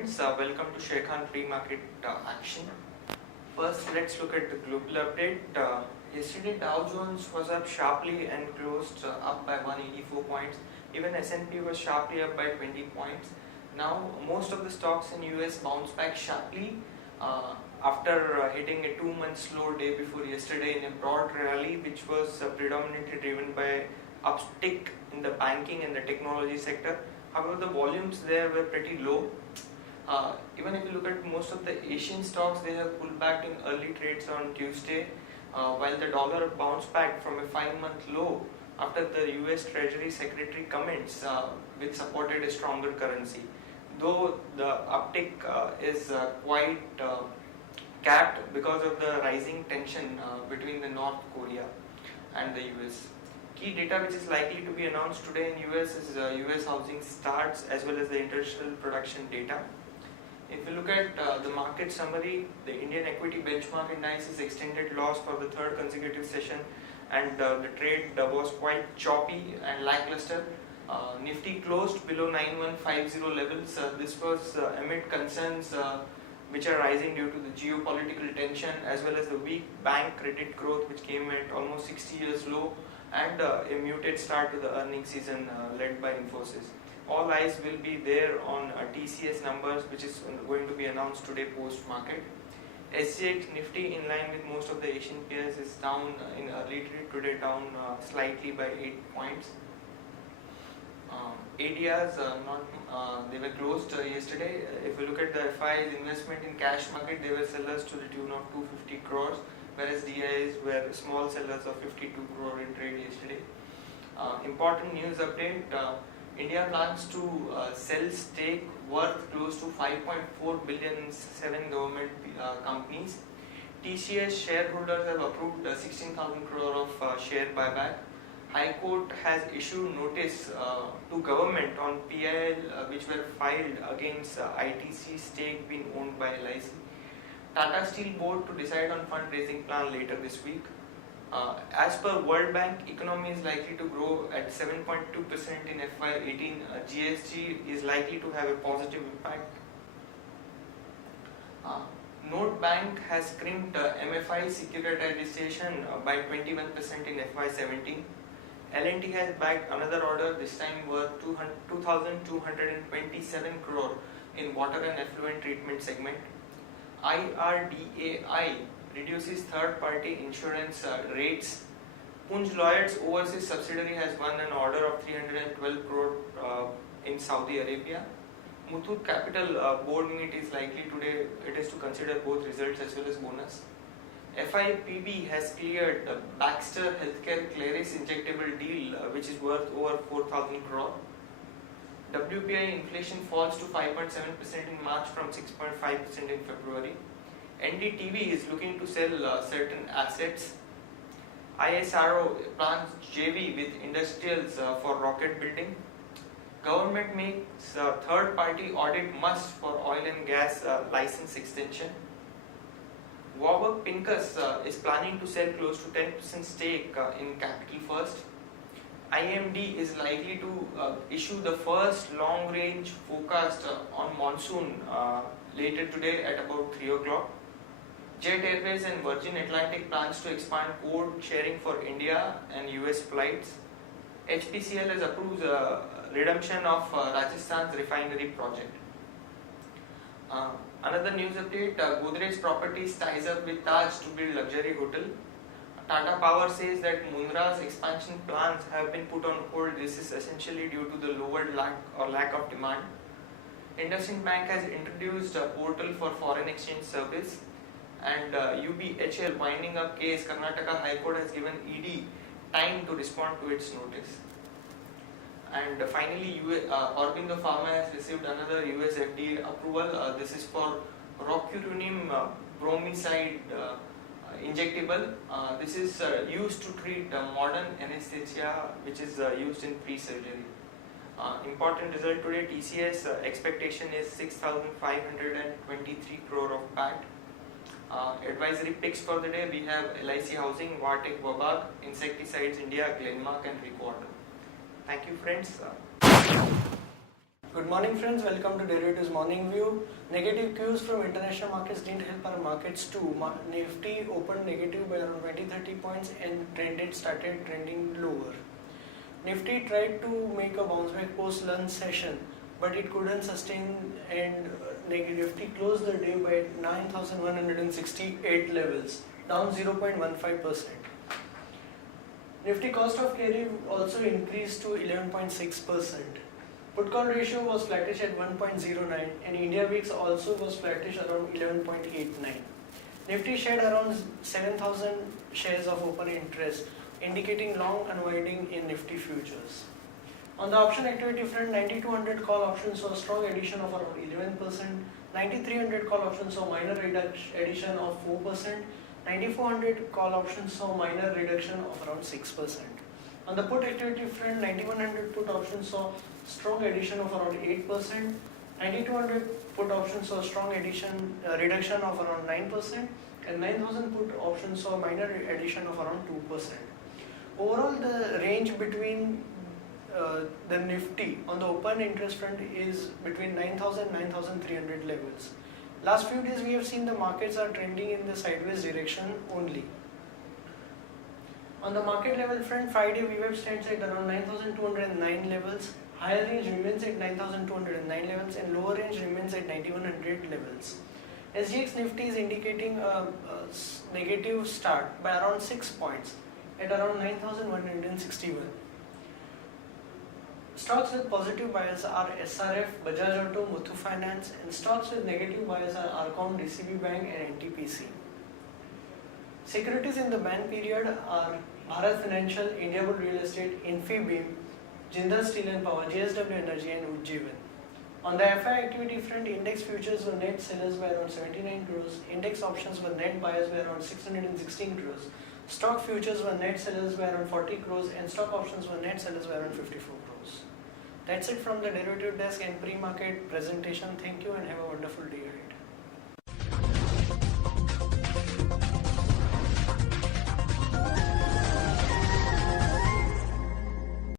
friends, welcome to Sharekhan pre-market action. First, let's look at the global update. Yesterday, Dow Jones was up sharply and closed up by 184 points. Even S&P was sharply up by 20 points. Now, most of the stocks in US bounced back sharply after hitting a 2-month slow day before yesterday in a broad rally, which was predominantly driven by uptick in the banking and the technology sector. However, the volumes there were pretty low. Even if you look at most of the Asian stocks, they have pulled back in early trades on Tuesday, while the dollar bounced back from a 5-month low after the US Treasury Secretary comments, which supported a stronger currency. Though the uptick is quite capped because of the rising tension between the North Korea and the US. Key data which is likely to be announced today in US is US housing starts as well as the industrial production data. If you look at the market summary, the Indian equity benchmark indices extended loss for the third consecutive session, and the trade was quite choppy and lackluster. Nifty closed below 9150 levels. This was amid concerns which are rising due to the geopolitical tension as well as the weak bank credit growth, which came at almost 60 years low, and a muted start to the earnings season led by Infosys. All eyes will be there on TCS numbers, which is going to be announced today post-market. SGX Nifty, in line with most of the Asian peers, is down in early trade today, down slightly by 8 points. ADRs they were closed yesterday. If you look at the FI's investment in cash market, they were sellers to the tune of 250 crores, whereas DIs were small sellers of 52 crore in trade yesterday. Important news update. India plans to sell stake worth close to 5.4 billion in 7 government companies. TCS shareholders have approved 16,000 crore of share buyback. High Court has issued notice to government on PIL which were filed against ITC stake being owned by LIC. Tata Steel board to decide on fundraising plan later this week. As per World Bank, economy is likely to grow at 7.2% in FY18. GST is likely to have a positive impact. Note Bank has crimped MFI securitization by 21% in FY17. L&T has bagged another order, this time worth 2,227 crore in water and effluent treatment segment. IRDAI reduces third-party insurance rates. Punj Lloyd's overseas subsidiary has won an order of 312 crore in Saudi Arabia. Muthoot Capital board meet is likely today. It is to consider both results as well as bonus. FIPB has cleared the Baxter Healthcare Claris injectable deal, which is worth over 4,000 crore. WPI inflation falls to 5.7% in March from 6.5% in February. NDTV is looking to sell certain assets. ISRO plans JV with industrials for rocket building. Government makes third-party audit must for oil and gas license extension. Warburg Pincus is planning to sell close to 10% stake in Capital First. IMD is likely to issue the first long-range forecast on monsoon later today at about 3 o'clock. Jet Airways and Virgin Atlantic plans to expand code sharing for India and US flights. HPCL has approved redemption of Rajasthan's refinery project. Another news update, Godrej Properties ties up with Taj to build luxury hotel. Tata Power says that Mundra's expansion plans have been put on hold. This is essentially due to the lowered lack of demand. IndusInd Bank has introduced a portal for foreign exchange service, and UBHL winding up case. Karnataka High Court has given ED time to respond to its notice. And finally, Aurobindo Pharma has received another US FDA approval. This is for rocuronium bromicide injectable. This is used to treat modern anesthesia, which is used in pre-surgery. Important result today, TCS expectation is 6,523 crore of PAT. Advisory picks for the day, we have LIC Housing, Vartec Wabag, Insecticides India, Glenmark and Record. Thank you friends. Good morning friends, welcome to Derivatives Morning View. Negative cues from international markets didn't help our markets too. Nifty opened negative by around 20-30 points and started trending lower. Nifty tried to make a bounce back post lunch session, but it couldn't sustain and Nifty closed the day by 9,168 levels, down 0.15%. Nifty cost of carry also increased to 11.6%. Put call ratio was flattish at 1.09 and India VIX also was flattish around 11.89. Nifty shared around 7,000 shares of open interest, indicating long unwinding in Nifty futures. On the option activity front, 9200 call options saw strong addition of around 11%, 9300 call options saw minor addition of 4%, 9400 call options saw minor reduction of around 6%. On the put activity front, 9100 put options saw strong addition of around 8%, 9200 put options saw strong reduction of around 9%, and 9000 put options saw minor addition of around 2%. Overall, the range between the Nifty on the open interest front is between 9,000 and 9,300 levels. Last few days we have seen the markets are trending in the sideways direction only. On the market level front, 5-day VWAP stands at around 9,209 levels, higher range remains at 9,209 levels and lower range remains at 9,100 levels. SGX Nifty is indicating a negative start by around 6 points at around 9,161. Stocks with positive bias are SRF, Bajaj Auto, Muthoot Finance, and stocks with negative bias are Arcom, DCB Bank and NTPC. Securities in the ban period are Bharat Financial, Indiabulls Real Estate, Infibeam, Jindal Steel and Power, JSW Energy and Ujjivan. On the FI activity front, index futures were net sellers by around 79 crores, index options were net buyers by around 616 crores, stock futures were net sellers by around 40 crores and stock options were net sellers by around 54 crores. That's it from the derivative desk and pre-market presentation. Thank you and have a wonderful day ahead.